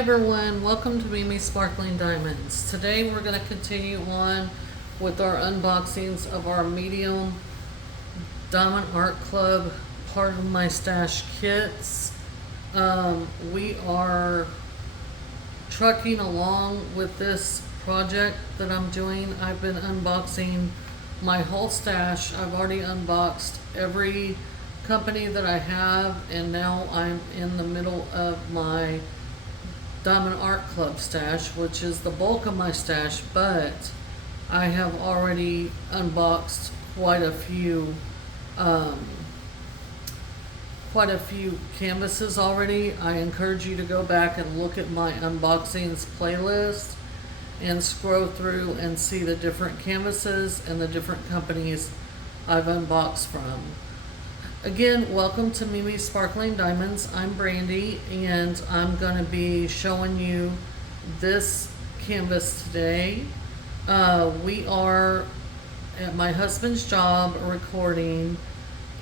everyone, welcome to Mimi Sparkling Diamonds. Today we're going to continue on with our unboxings of our medium Diamond Art Club Part of My Stash kits. We are trucking along with this project that I'm doing. I've been unboxing my whole stash. I've already unboxed every company that I have, and now I'm in the middle of my Diamond Art Club stash, which is the bulk of my stash, but I have already unboxed quite a few canvases already. I encourage you to go back and look at my unboxings playlist and scroll through and see the different canvases and the different companies I've unboxed from. Again, welcome to Mimi Sparkling Diamonds. I'm Brandy, and I'm going to be showing you this canvas today. We are at my husband's job recording,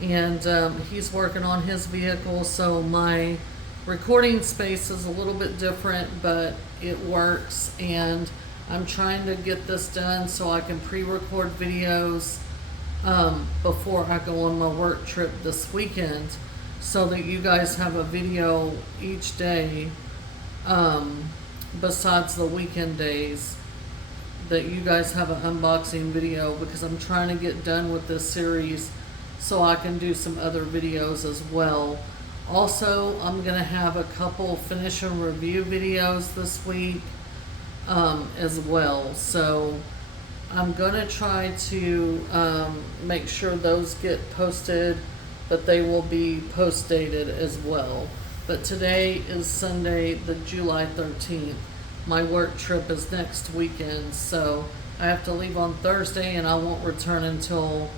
and he's working on his vehicle, so my recording space is a little bit different, but it works, and I'm trying to get this done so I can pre-record videos before I go on my work trip this weekend, so that you guys have a video each day, besides the weekend days, that you guys have an unboxing video, because I'm trying to get done with this series so I can do some other videos as well. Also, I'm going to have a couple finish and review videos this week as well, so I'm going to try to make sure those get posted, but they will be post dated as well. But today is Sunday, the July 13th. My work trip is next weekend, so I have to leave on Thursday, and I won't return until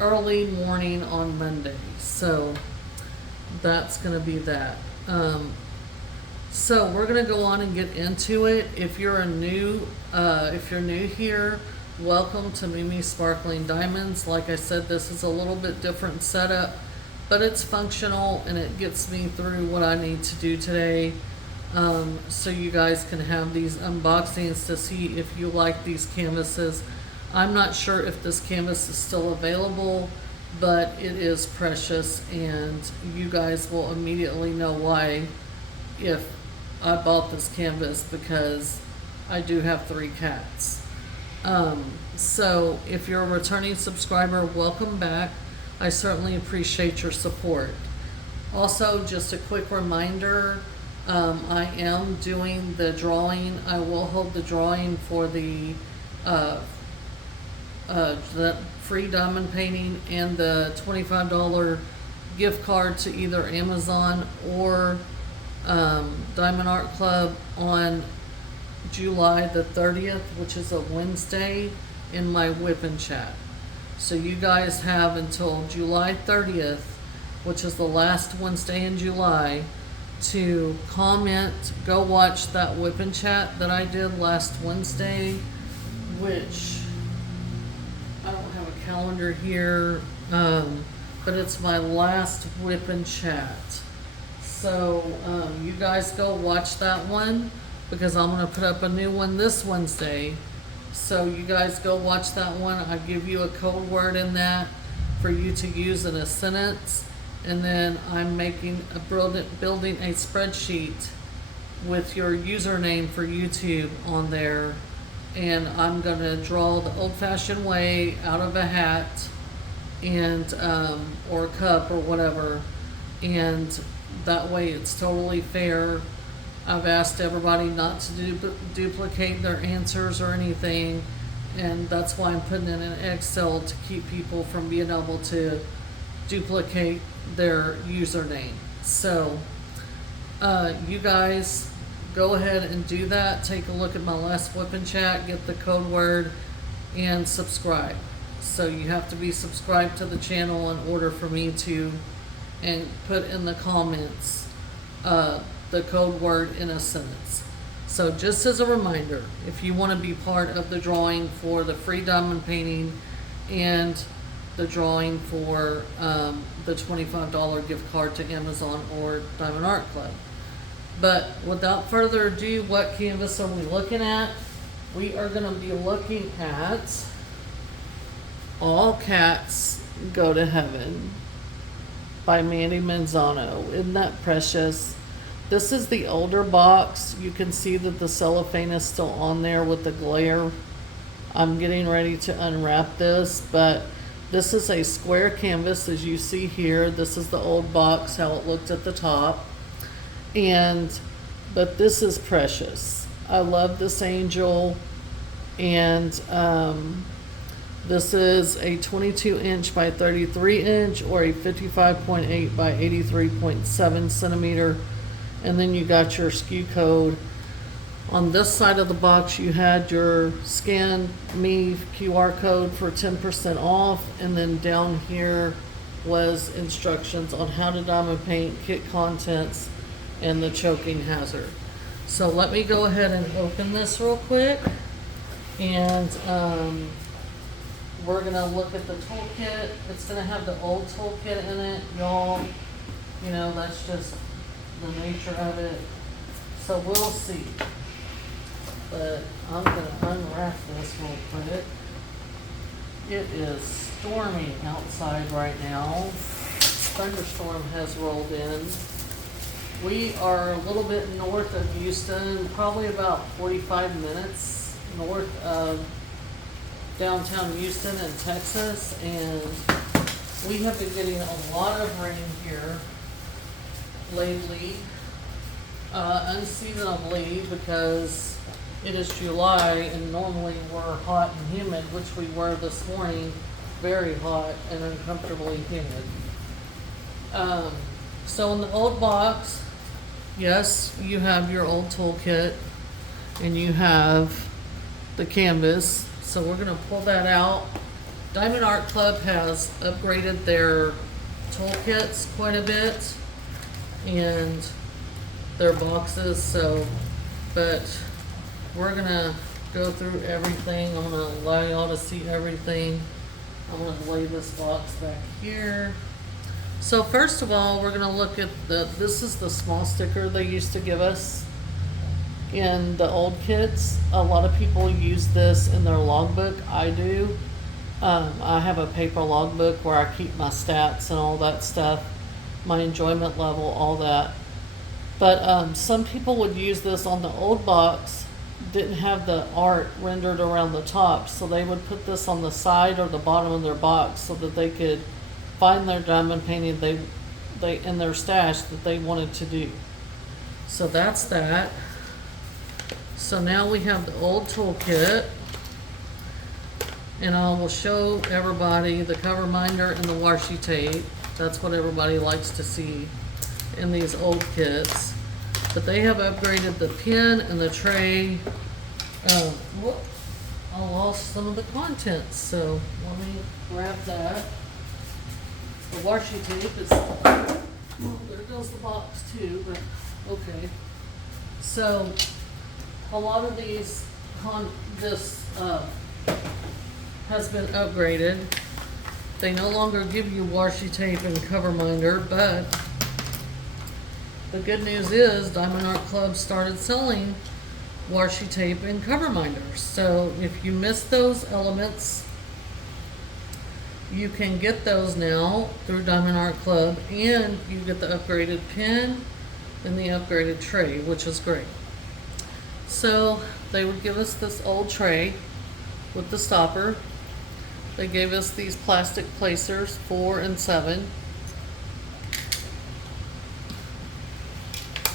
early morning on Monday. So that's going to be that. So we're going to go on and get into it. If you're new here, welcome to Mimi Sparkling Diamonds. Like I said, this is a little bit different setup, but it's functional and it gets me through what I need to do today. So you guys can have these unboxings to see if you like these canvases. I'm not sure if this canvas is still available, but it is precious, and you guys will immediately know why if I bought this canvas, because I do have 3 cats. So if you're a returning subscriber, welcome back. I certainly appreciate your support. Also, just a quick reminder, I am doing the drawing. I will hold the drawing for the free diamond painting and the $25 gift card to either Amazon or Diamond Art Club on July the 30th, which is a Wednesday, in my whip and chat. So you guys have until July 30th, which is the last Wednesday in July, to comment. Go watch that whip and chat that I did last Wednesday, which I don't have a calendar here, but it's my last whip and chat. So you guys go watch that one, because I'm going to put up a new one this Wednesday. So you guys go watch that one. I give you a code word in that for you to use in a sentence. And then I'm building a spreadsheet with your username for YouTube on there. And I'm going to draw the old-fashioned way out of a hat and or a cup or whatever. And that way it's totally fair. I've asked everybody not to duplicate their answers or anything, and that's why I'm putting it in Excel, to keep people from being able to duplicate their username. So you guys go ahead and do that. Take a look at my last whip and chat, get the code word, and subscribe. So you have to be subscribed to the channel in order for me to put in the comments the code word in a sentence. So just as a reminder, if you want to be part of the drawing for the free diamond painting and the drawing for the $25 gift card to Amazon or Diamond Art Club, But without further ado, what canvas are we looking at? We are going to be looking at All Cats Go to Heaven by Mandy Manzano. Isn't that precious? This is the older box. You can see that the cellophane is still on there with the glare. I'm getting ready to unwrap this, but this is a square canvas as you see here. This is the old box, how it looked at the top. But this is precious. I love this angel. And this is a 22 inch by 33 inch or a 55.8 by 83.7 centimeter. And then you got your SKU code. On this side of the box, you had your Scan Me QR code for 10% off. And then down here was instructions on how to diamond paint, kit contents, and the choking hazard. So let me go ahead and open this real quick. And we're gonna look at the toolkit. It's gonna have the old toolkit in it, y'all. You know, that's just the nature of it. So we'll see. But I'm gonna unwrap this real quick. It is storming outside right now. Thunderstorm has rolled in. We are a little bit north of Houston, probably about 45 minutes north of downtown Houston in Texas, and we have been getting a lot of rain here lately, unseasonably, because it is July and normally we're hot and humid, which we were this morning, very hot and uncomfortably humid. So in the old box, yes, you have your old toolkit and you have the canvas. So we're going to pull that out. Diamond Art Club has upgraded their toolkits quite a bit and their boxes. But we're going to go through everything. I'm going to allow y'all to see everything. I'm going to lay this box back here. So first of all, we're going to look at this is the small sticker they used to give us in the old kits. A lot of people use this in their logbook. I do. I have a paper logbook where I keep my stats and all that stuff, my enjoyment level, all that. But some people would use this on the old box, didn't have the art rendered around the top, so they would put this on the side or the bottom of their box so that they could find their diamond painting they in their stash that they wanted to do. So that's that. So now we have the old toolkit, and I will show everybody the cover minder and the washi tape. That's what everybody likes to see in these old kits. But they have upgraded the pen and the tray. Whoop, I lost some of the contents, so let me grab that. The washi tape is, well, there goes the box too, but okay. So a lot of these, has been upgraded. They no longer give you washi tape and cover minder, but the good news is Diamond Art Club started selling washi tape and cover minders. So if you missed those elements, you can get those now through Diamond Art Club, and you get the upgraded pen and the upgraded tray, which is great. So they would give us this old tray with the stopper. They gave us these plastic placers, 4 and 7.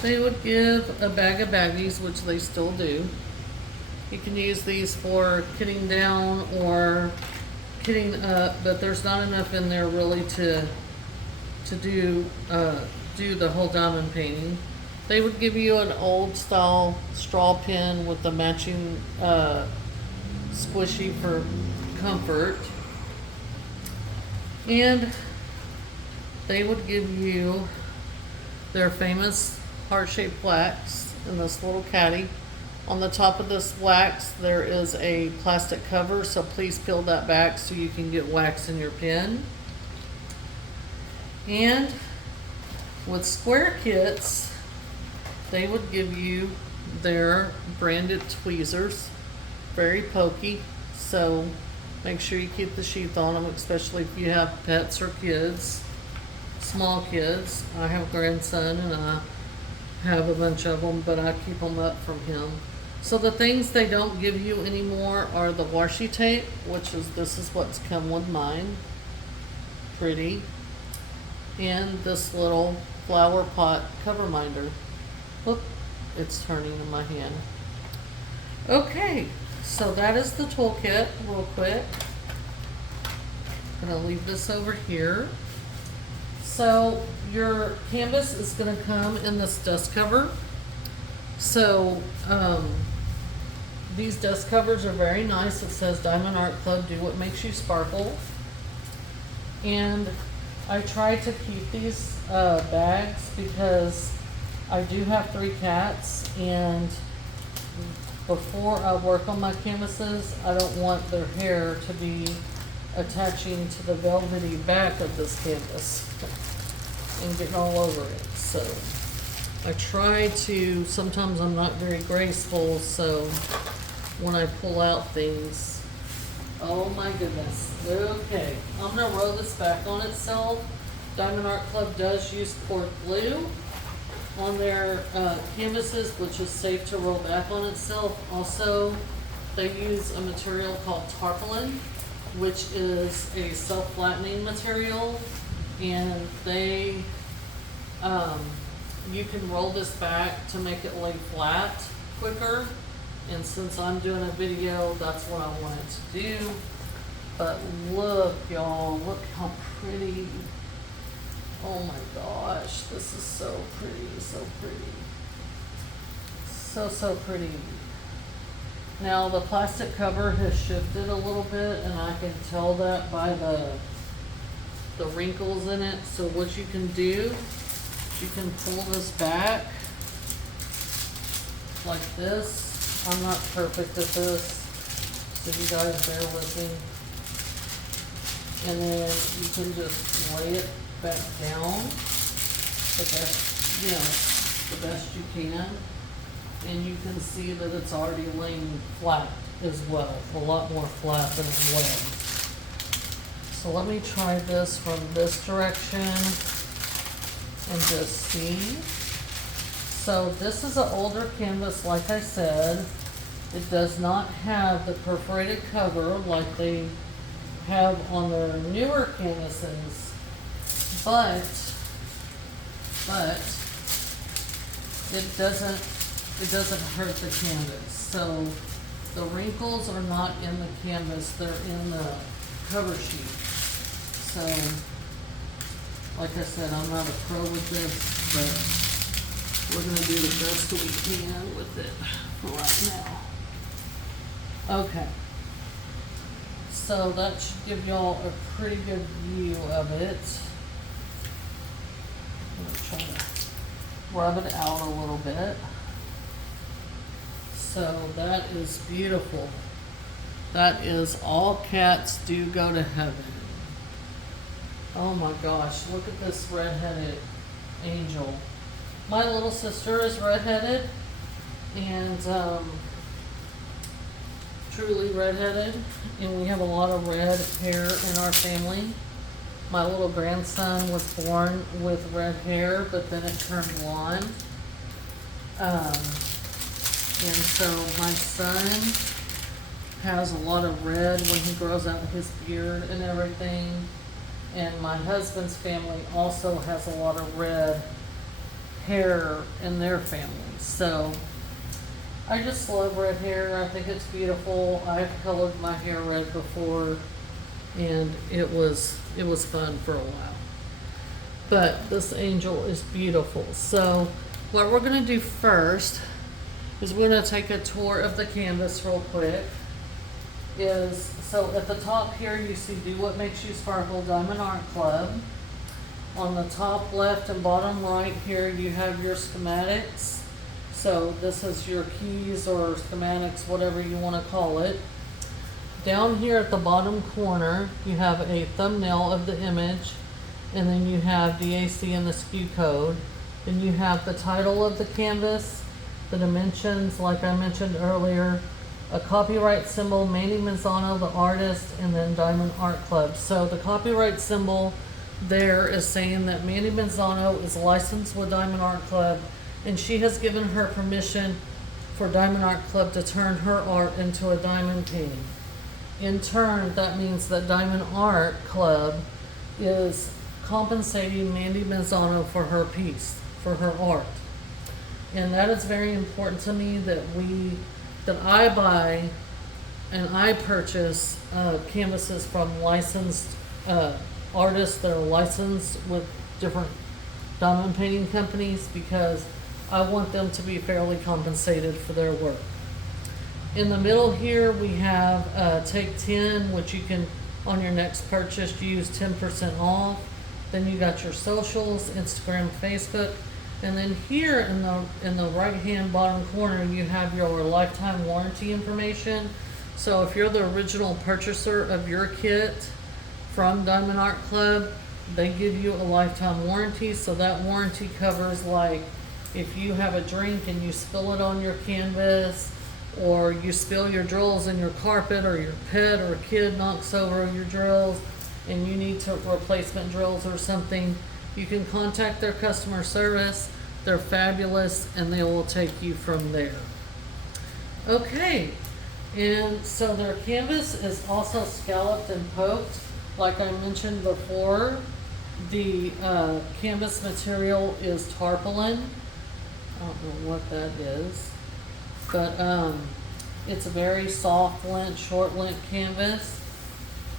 They would give a bag of baggies, which they still do. You can use these for kitting down or kitting up, but there's not enough in there really to do the whole diamond painting. They would give you an old style straw pen with the matching squishy for comfort, and they would give you their famous heart-shaped wax in this little caddy. On the top of this wax there is a plastic cover, so please peel that back so you can get wax in your pen. And with square kits, they would give you their branded tweezers, very pokey, so make sure you keep the sheath on them, especially if you have pets or kids, small kids. I have a grandson and I have a bunch of them, but I keep them up from him. So the things they don't give you anymore are the washi tape, which is, this is what's come with mine. Pretty. And this little flower pot cover minder. Look, it's turning in my hand. Okay, so that is the toolkit real quick. I'm gonna leave this over here. So your canvas is gonna come in this dust cover. So these dust covers are very nice. It says Diamond Art Club, do what makes you sparkle. And I try to keep these bags because I do have 3 cats, and before I work on my canvases, I don't want their hair to be attaching to the velvety back of this canvas and getting all over it. So I try to, sometimes I'm not very graceful, so when I pull out things, oh my goodness. Okay, I'm gonna roll this back on itself. Diamond Art Club does use poured glue on their canvases, which is safe to roll back on itself. Also, they use a material called tarpaulin, which is a self-flattening material, and they you can roll this back to make it lay flat quicker. And since I'm doing a video, that's what I wanted to do. But look, y'all, look how pretty. Oh my gosh, this is so pretty, so pretty. So pretty. Now the plastic cover has shifted a little bit, and I can tell that by the wrinkles in it. So what you can do, you can pull this back like this. I'm not perfect at this, so you guys bear with me. And then you can just lay it back down the best, the best you can. And you can see that it's already laying flat as well, a lot more flat than it was. So let me try this from this direction and just see. So this is an older canvas, like I said. It does not have the perforated cover like they have on their newer canvases, but it doesn't hurt the canvas. So the wrinkles are not in the canvas, they're in the cover sheet. So like I said, I'm not a pro with this, but we're gonna do the best we can with it for right now. Okay. So that should give y'all a pretty good view of it. I'm gonna try to rub it out a little bit. So that is beautiful. That is All Cats Do Go to Heaven. Oh my gosh, look at this red-headed angel. My little sister is redheaded, and truly redheaded, and we have a lot of red hair in our family. My little grandson was born with red hair, but then it turned blonde. And so my son has a lot of red when he grows out his beard and everything. And my husband's family also has a lot of red hair in their family. So I just love red hair. I think it's beautiful. I've colored my hair red before, and it was fun for a while. But this angel is beautiful. So what we're gonna do first is we're gonna take a tour of the canvas real quick. So at the top here you see Do What Makes You Sparkle Diamond Art Club. On the top left and bottom right here you have your schematics. So this is your keys or schematics, whatever you want to call it. Down here at the bottom corner you have a thumbnail of the image, and then you have DAC and the SKU code. Then you have the title of the canvas, the dimensions, like I mentioned earlier, a copyright symbol, Mandy Manzano, the artist, and then Diamond Art Club. So the copyright symbol there is saying that Mandy Manzano is licensed with Diamond Art Club, and she has given her permission for Diamond Art Club to turn her art into a diamond painting. In turn, that means that Diamond Art Club is compensating Mandy Manzano for her piece, for her art. And that is very important to me, that I buy and I purchase canvases from licensed artists that are licensed with different diamond painting companies, because I want them to be fairly compensated for their work. In the middle here we have Take 10, which you can, on your next purchase, use 10% off. Then you got your socials, Instagram, Facebook, and then here in the right hand bottom corner you have your lifetime warranty information. So if you're the original purchaser of your kit from Diamond Art Club, they give you a lifetime warranty. So that warranty covers, like, if you have a drink and you spill it on your canvas, or you spill your drills in your carpet, or your pet or kid knocks over your drills and you need to replacement drills or something, you can contact their customer service. They're fabulous and they will take you from there. Okay, and so their canvas is also scalloped and poked. Like I mentioned before, the canvas material is tarpaulin. I don't know what that is, but it's a very soft lint, short lint canvas.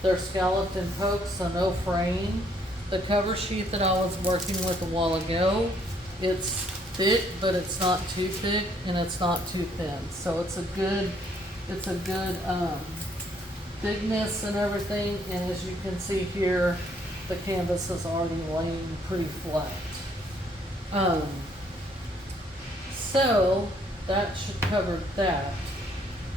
They're scalloped and poked, so no fraying. The cover sheet that I was working with a while ago, it's thick, but it's not too thick and it's not too thin. So it's a good thickness and everything. And as you can see here, the canvas is already laying pretty flat. So that should cover that.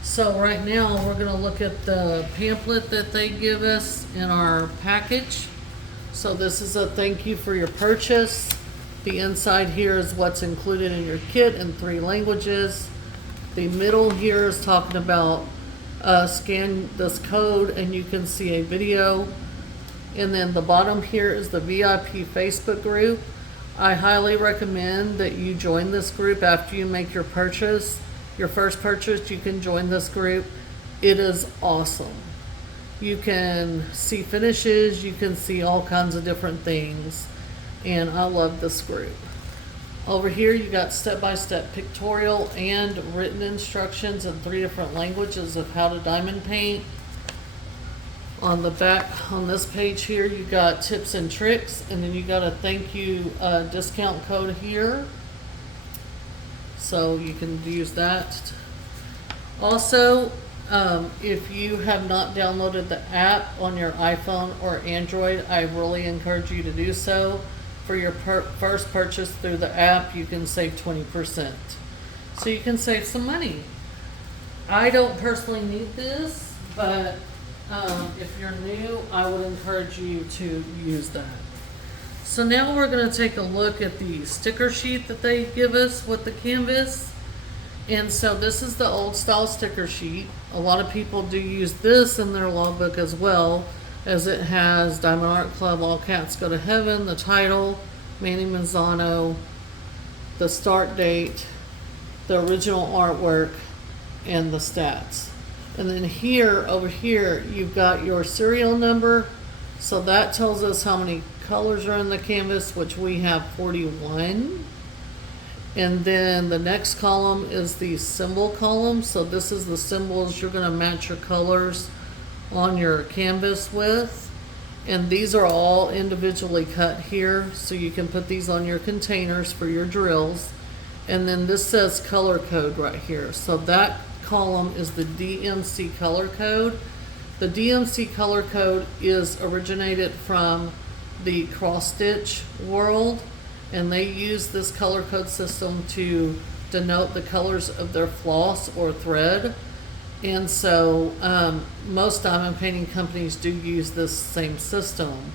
So right now we're going to look at the pamphlet that they give us in our package. So this is a thank you for your purchase. The inside here is what's included in your kit in 3 languages. The middle here is talking about scan this code and you can see a video. And then the bottom here is the VIP Facebook group. I highly recommend that you join this group after you make your purchase. Your first purchase, you can join this group. It is awesome. You can see finishes, you can see all kinds of different things, and I love this group. Over here you got step-by-step pictorial and written instructions in 3 different languages of how to diamond paint. On the back, on this page here, you got tips and tricks, and then you got a thank you discount code here. So you can use that. Also, if you have not downloaded the app on your iPhone or Android, I really encourage you to do so. For your first purchase through the app, you can save 20%. So you can save some money. I don't personally need this, but if you're new, I would encourage you to use that. So now we're going to take a look at the sticker sheet that they give us with the canvas. And so this is the old style sticker sheet. A lot of people do use this in their logbook as well, as it has Diamond Art Club, All Cats Go to Heaven, the title, Mandy Manzano, the start date, the original artwork, and the stats. And then here, over here, you've got your serial number. So that tells us how many colors are in the canvas, which we have 41. And then the next column is the symbol column. So this is the symbols you're going to match your colors on your canvas with. And these are all individually cut here, so you can put these on your containers for your drills. And then this says color code right here. So that column is the DMC color code. The DMC color code is originated from the cross stitch world, and they use this color code system to denote the colors of their floss or thread. And so most diamond painting companies do use this same system.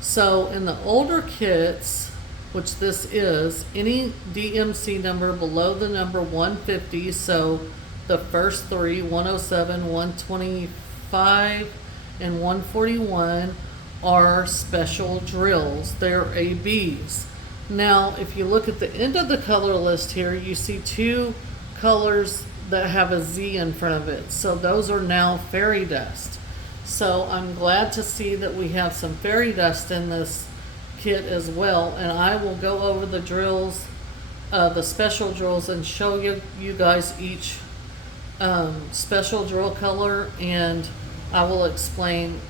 So in the older kits, which this is, any DMC number below the number 150, so the first three, 107, 125, and 141, are special drills. They're ABs. Now, if you look at the end of the color list here, you see two colors that have a Z in front of it. So those are now fairy dust. So I'm glad to see that we have some fairy dust in this kit as well. And I will go over the drills, the special drills, and show you guys each special drill color, and I will explain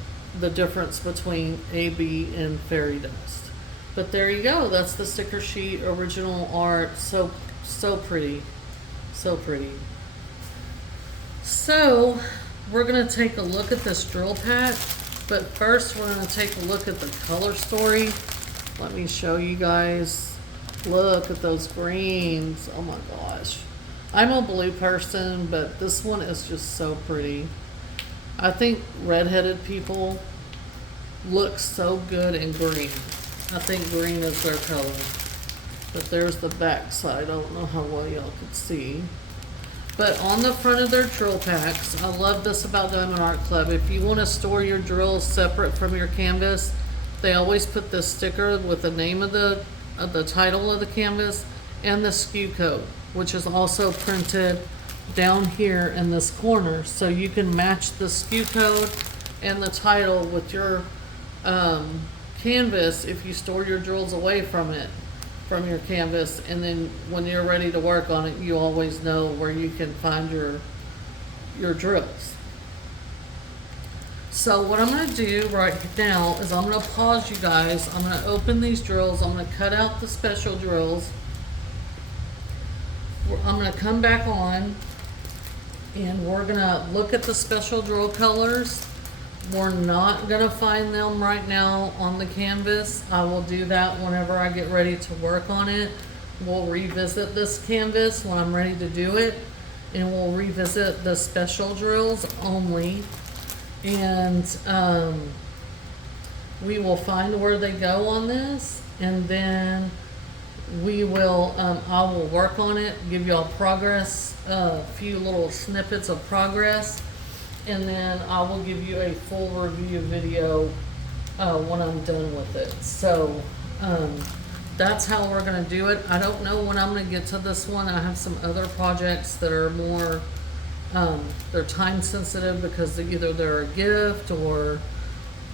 the difference between AB and fairy dust. But there you go. That's the sticker sheet, original art. So pretty. So pretty. So we're going to take a look at this drill pack, but first we're going to take a look at the color story. Let me show you guys. Look at those greens. Oh my gosh. I'm a blue person, but this one is just so pretty. I think redheaded people look so good in green. I think green is their color. But there's the back side. I don't know how well y'all can see. But on the front of their drill packs, I love this about Diamond Art Club. If you want to store your drills separate from your canvas, they always put this sticker with the name of the title of the canvas and the SKU code, which is also printed down here in this corner. So you can match the SKU code and the title with your canvas if you store your drills away from your canvas, and then when you're ready to work on it, you always know where you can find your drills. So what I'm going to do right now is I'm going to pause you guys. I'm going to open these drills. I'm going to cut out the special drills. I'm going to come back on and we're going to look at the special drill colors. We're not going to find them right now on the canvas. I will do that whenever I get ready to work on it. We'll revisit this canvas when I'm ready to do it, and we'll revisit the special drills only. And we will find where they go on this, and then we will, I will work on it, give y'all progress, a few little snippets of progress. And then I will give you a full review video when I'm done with it. So that's how we're going to do it. I don't know when I'm going to get to this one. I have some other projects that are more, they're time sensitive because either they're a gift or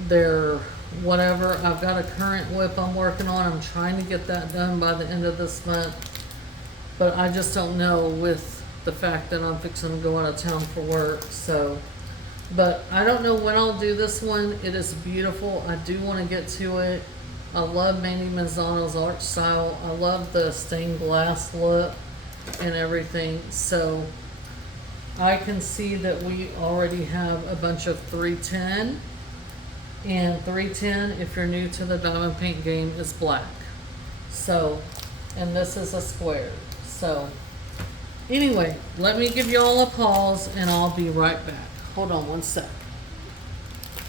they're whatever. I've got a current whip I'm working on. I'm trying to get that done by the end of this month. But I just don't know with the fact that I'm fixing to go out of town for work. So. But I don't know when I'll do this one. It is beautiful. I do want to get to it. I love Mandy Manzano's art style. I love the stained glass look and everything. So I can see that we already have a bunch of 310. And 310, if you're new to the diamond paint game, is black. So, and this is a square. So anyway, let me give y'all a pause and I'll be right back. Hold on one sec.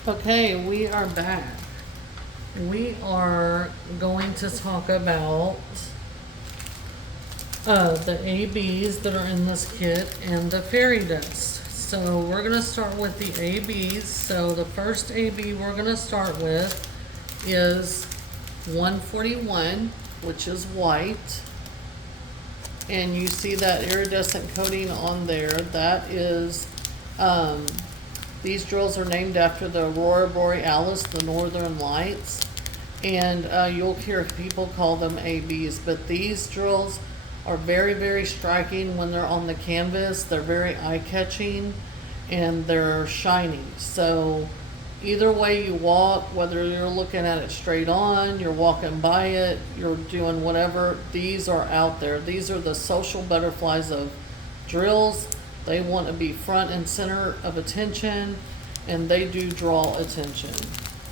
Okay, we are back. We are going to talk about the ABs that are in this kit and the fairy dust. So we're going to start with the ABs. So the first AB we're going to start with is 141, which is white. And you see that iridescent coating on there. That is... these drills are named after the Aurora Borealis, the Northern Lights, and you'll hear people call them ABs, but these drills are very, very striking when they're on the canvas. They're very eye-catching and they're shiny. So either way you walk, whether you're looking at it straight on, you're walking by it, you're doing whatever, these are out there. These are the social butterflies of drills. They want to be front and center of attention, and they do draw attention.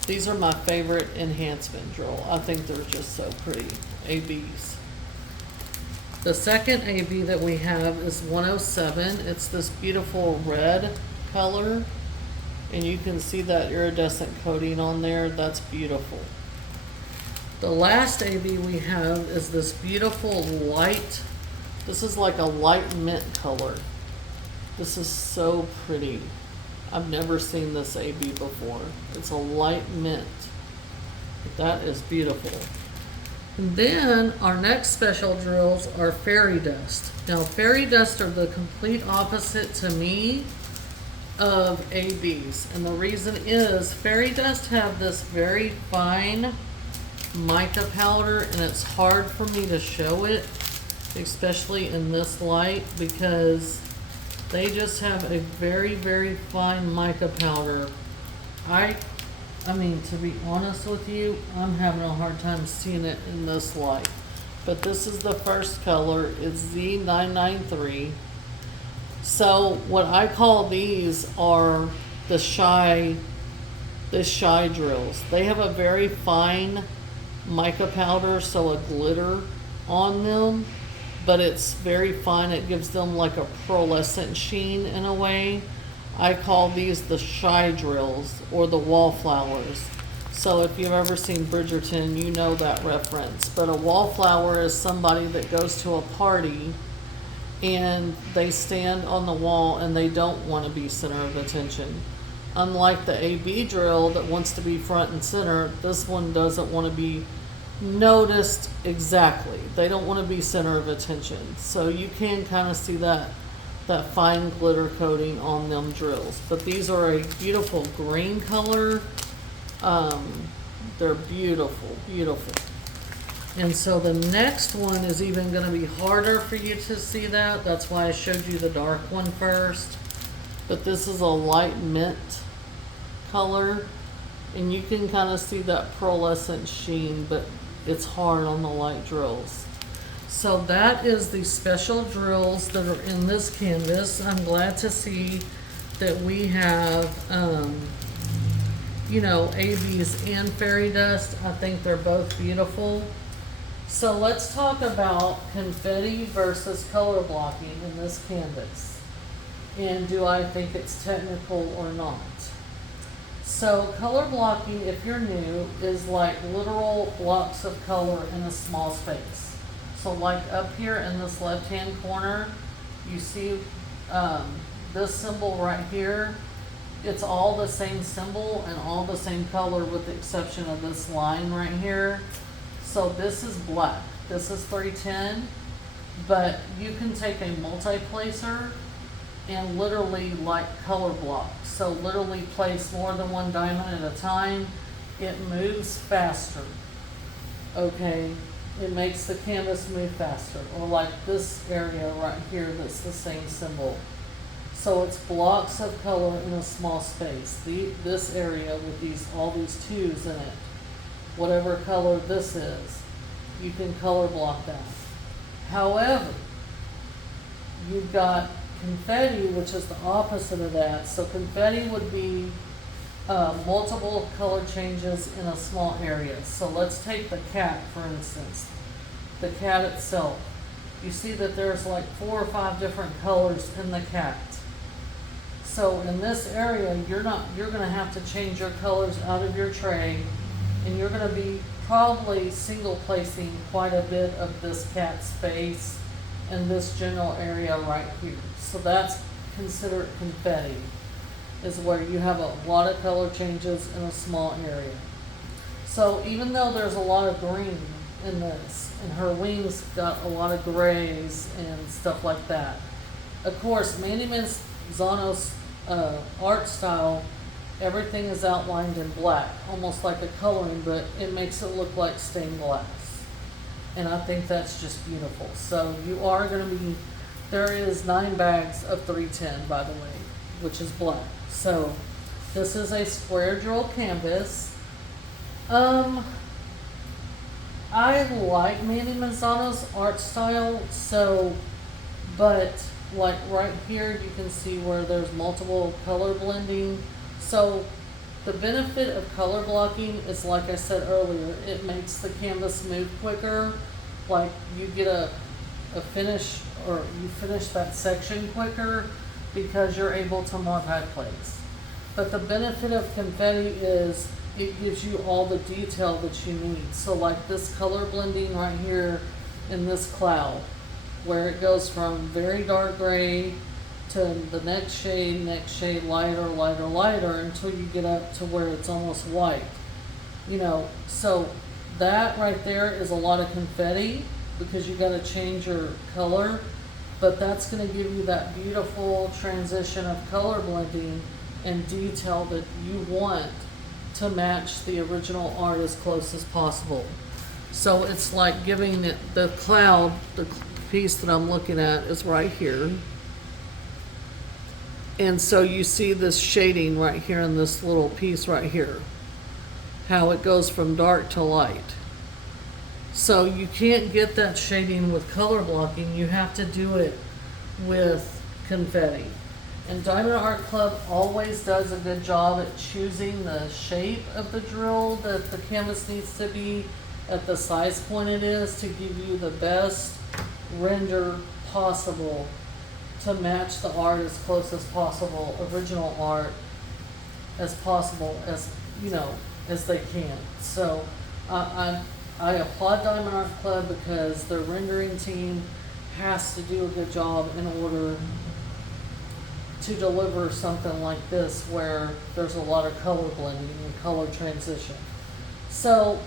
These are my favorite enhancement drill. I think they're just so pretty. ABs. The second AB that we have is 107. It's this beautiful red color, and you can see that iridescent coating on there. That's beautiful. The last AB we have is this beautiful light. This is like a light mint color. This is so pretty. I've never seen this AB before. It's a light mint. That is beautiful. And then our next special drills are fairy dust. Now fairy dust are the complete opposite to me of ABs. And the reason is fairy dust have this very fine mica powder, and it's hard for me to show it, especially in this light, because they just have a very, very fine mica powder. I mean, to be honest with you, I'm having a hard time seeing it in this light. But this is the first color, it's Z993. So what I call these are the shy drills. They have a very fine mica powder, so a glitter on them, but it's very fine. It gives them like a pearlescent sheen in a way. I call these the shy drills or the wallflowers. So if you've ever seen Bridgerton, you know that reference. But a wallflower is somebody that goes to a party and they stand on the wall and they don't want to be center of attention. Unlike the AB drill that wants to be front and center, this one doesn't want to be noticed exactly. They don't want to be center of attention. So you can kind of see that fine glitter coating on them drills. But these are a beautiful green color. They're beautiful, beautiful. And so the next one is even going to be harder for you to see that. That's why I showed you the dark one first. But this is a light mint color. And you can kind of see that pearlescent sheen, but it's hard on the light drills. So that is the special drills that are in this canvas. I'm glad to see that we have, you know, ABs and fairy dust. I think they're both beautiful. So let's talk about confetti versus color blocking in this canvas. And do I think it's technical or not? So color blocking, if you're new, is like literal blocks of color in a small space. So like up here in this left-hand corner, you see this symbol right here. It's all the same symbol and all the same color with the exception of this line right here. So this is black. This is 310, but you can take a multi-placer and literally like color block. So literally place more than one diamond at a time. It moves faster. Okay. It makes the canvas move faster, or like this area right here that's the same symbol. So it's blocks of color in a small space. This area with all these twos in it, whatever color this is, you can color block that. However, you've got confetti, which is the opposite of that. So confetti would be multiple color changes in a small area. So let's take the cat, for instance. The cat itself. You see that there's like 4 or 5 different colors in the cat. So in this area, you're going to have to change your colors out of your tray, and you're going to be probably single placing quite a bit of this cat's face in this general area right here. So that's considered confetti, is where you have a lot of color changes in a small area. So even though there's a lot of green in this, and her wings got a lot of grays and stuff like that. Of course, Mandy Manzano's art style, everything is outlined in black, almost like a coloring, but it makes it look like stained glass. And I think that's just beautiful. So you are going to be, there is 9 bags of 310, by the way, which is black. So this is a square drill canvas. I like Mandy Manzano's art style, but like right here you can see where there's multiple color blending. So the benefit of color blocking is, like I said earlier, it makes the canvas move quicker. Like you get a finish, or you finish that section quicker because you're able to multi-place. But the benefit of confetti is it gives you all the detail that you need. So like this color blending right here in this cloud, where it goes from very dark gray to the next shade, lighter, lighter, lighter, until you get up to where it's almost white. You know, so that right there is a lot of confetti because you got to change your color, but that's going to give you that beautiful transition of color blending and detail that you want to match the original art as close as possible. So it's like giving it the cloud, the piece that I'm looking at is right here. And so you see this shading right here in this little piece right here, how it goes from dark to light. So you can't get that shading with color blocking, you have to do it with confetti. And Diamond Art Club always does a good job at choosing the shape of the drill that the canvas needs to be at the size point it is to give you the best render possible to match the art as close as possible, original art as possible, as you know, as they can. So I applaud Diamond Art Club because their rendering team has to do a good job in order to deliver something like this where there's a lot of color blending and color transition. So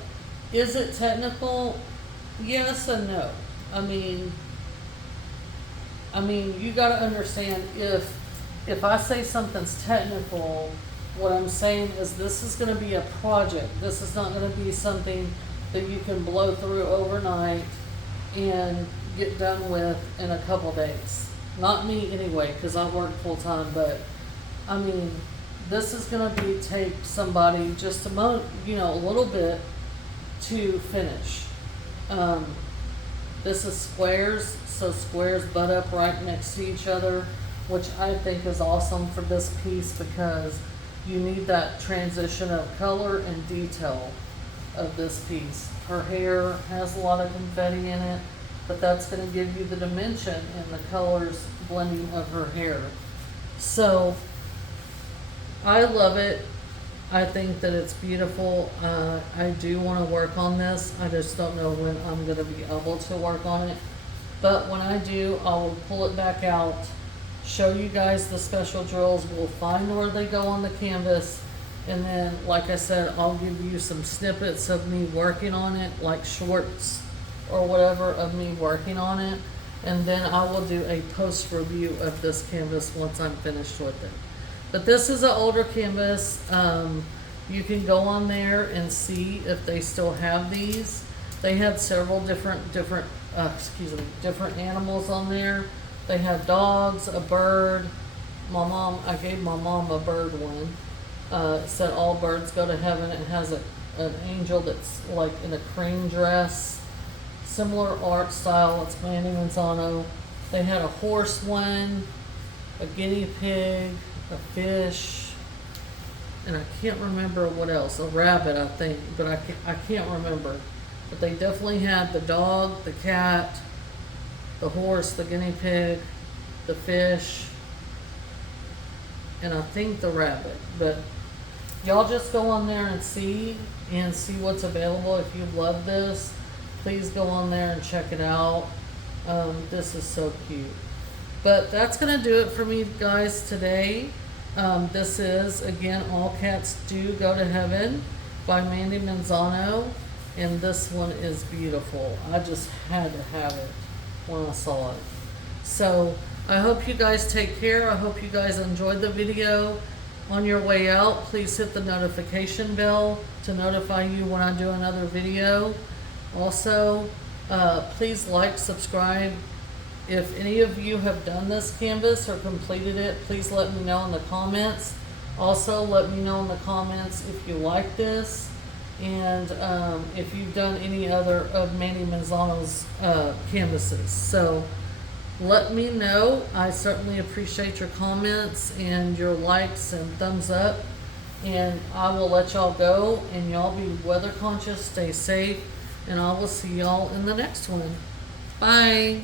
is it technical? Yes and no. I mean you got to understand, if I say something's technical, what I'm saying is this is going to be a project. This is not going to be something that you can blow through overnight and get done with in a couple days. Not me anyway, because I work full time, but I mean, this is going to take somebody just a little bit to finish. This is squares, so squares butt up right next to each other, which I think is awesome for this piece because you need that transition of color and detail of this piece. Her hair has a lot of confetti in it, but that's going to give you the dimension and the colors blending of her hair. So I love it. I think that it's beautiful. I do want to work on this. I just don't know when I'm going to be able to work on it. But when I do, I will pull it back out, show you guys the special drills. We'll find where they go on the canvas. And then, like I said, I'll give you some snippets of me working on it, like shorts or whatever of me working on it. And then I will do a post review of this canvas once I'm finished with it. But this is an older canvas. You can go on there and see if they still have these. They had several different animals on there. They had dogs, a bird. I gave my mom a bird one. It said all birds go to heaven. It has an angel that's like in a cream dress. Similar art style. It's Brandy. They had a horse one, a guinea pig, a fish, and I can't remember what else. A rabbit, I think, but I can't remember. But they definitely had the dog, the cat, the horse, the guinea pig, the fish, and I think the rabbit. But y'all just go on there and see what's available. If you love this, please go on there and check it out. This is so cute. But that's going to do it for me, guys, today. This is, again, All Cats Do Go to Heaven by Mandy Manzano. And this one is beautiful. I just had to have it when I saw it. So I hope you guys take care. I hope you guys enjoyed the video. On your way out, please hit the notification bell to notify you when I do another video. Also, please like, subscribe. If any of you have done this canvas or completed it, please let me know in the comments. Also, let me know in the comments if you like this and if you've done any other of Mandy Manzano's canvases. So let me know. I certainly appreciate your comments and your likes and thumbs up. And I will let y'all go, and y'all be weather conscious, stay safe, and I will see y'all in the next one. Bye.